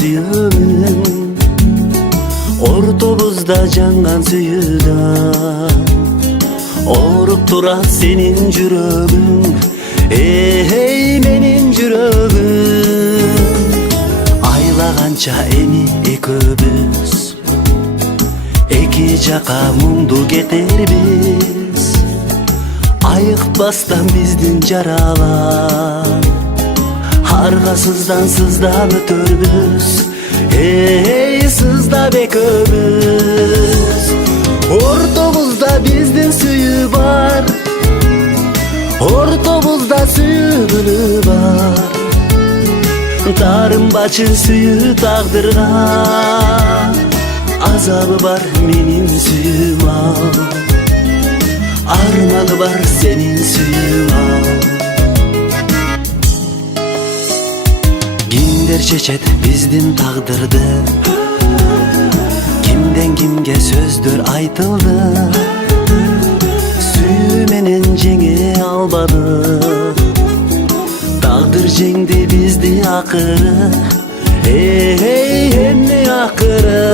suyumum, ortamızda jangan suyuda orup turat senin жүрөгүң. Эй, менин жүрөгүм, айлаганча эми экөөбүз эки жака муңду кетербиз. Айыкпастан биздин жаралар аргасыздан сыздан өтөрбүз. Эй, сыздап экөөбүз, ортомузда биздин сүйүү бар, ортомузда сүйгүлү бар. Тарынбачы сүйүү тагдырга, азабы бар менин сүйүүм ал, арманы бар сенин сүйүүм ал. Кимдер чечет биздин тагдырды, кимден кимге сөздөр айтылды, сүйүү менен жеңе албады. Тагдыр жеңди бизди акыры, эй, эмне акыры.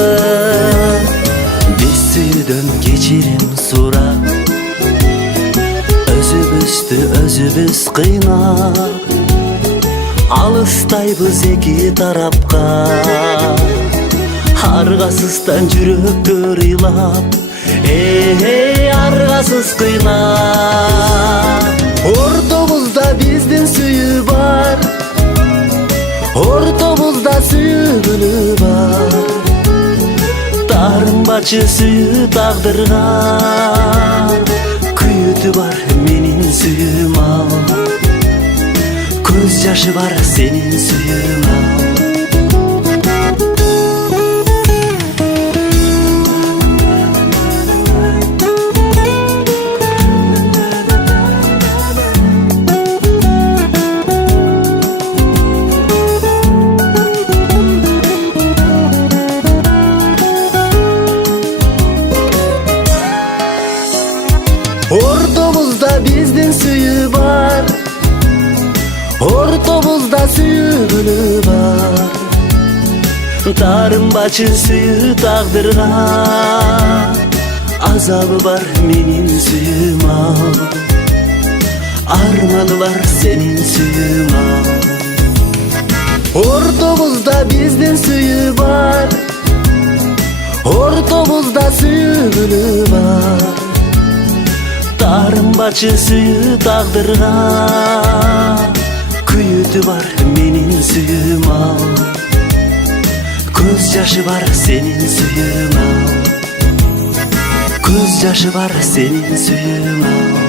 Биз сүйүүдөн кечирим сурап, өзүбүздү өзүбүз кыйнап, алыстайбыз эки тарапка, аргасыздан жүрөктөр ыйлап. Эй, аргасыз кыйнап. Ортомузда биздин сүйүү бар, ортомузда сүйгүлү бар. Тарынбачы сүйүү тагдырга, күйүтү бар менин сүйүүм ал, көз жашы бар сенин сүйүүм ал. Ортомузда биздин сүйүү бар, ортомузда сүйгүлү бар. Тарынбачы сүйүү тагдырга, азабы бар менин сүйүүм ал, арманы бар сенин сүйүүм ал. Ортомузда биздин сүйүү бар, ортомузда сүйгүлү бар. Тарынбачы сүйүү тагдырга, күйүтү бар менин сүйүүм ал, көз жашы бар сенин сүйүүм ал, көз жашы бар сенин сүйүүм ал.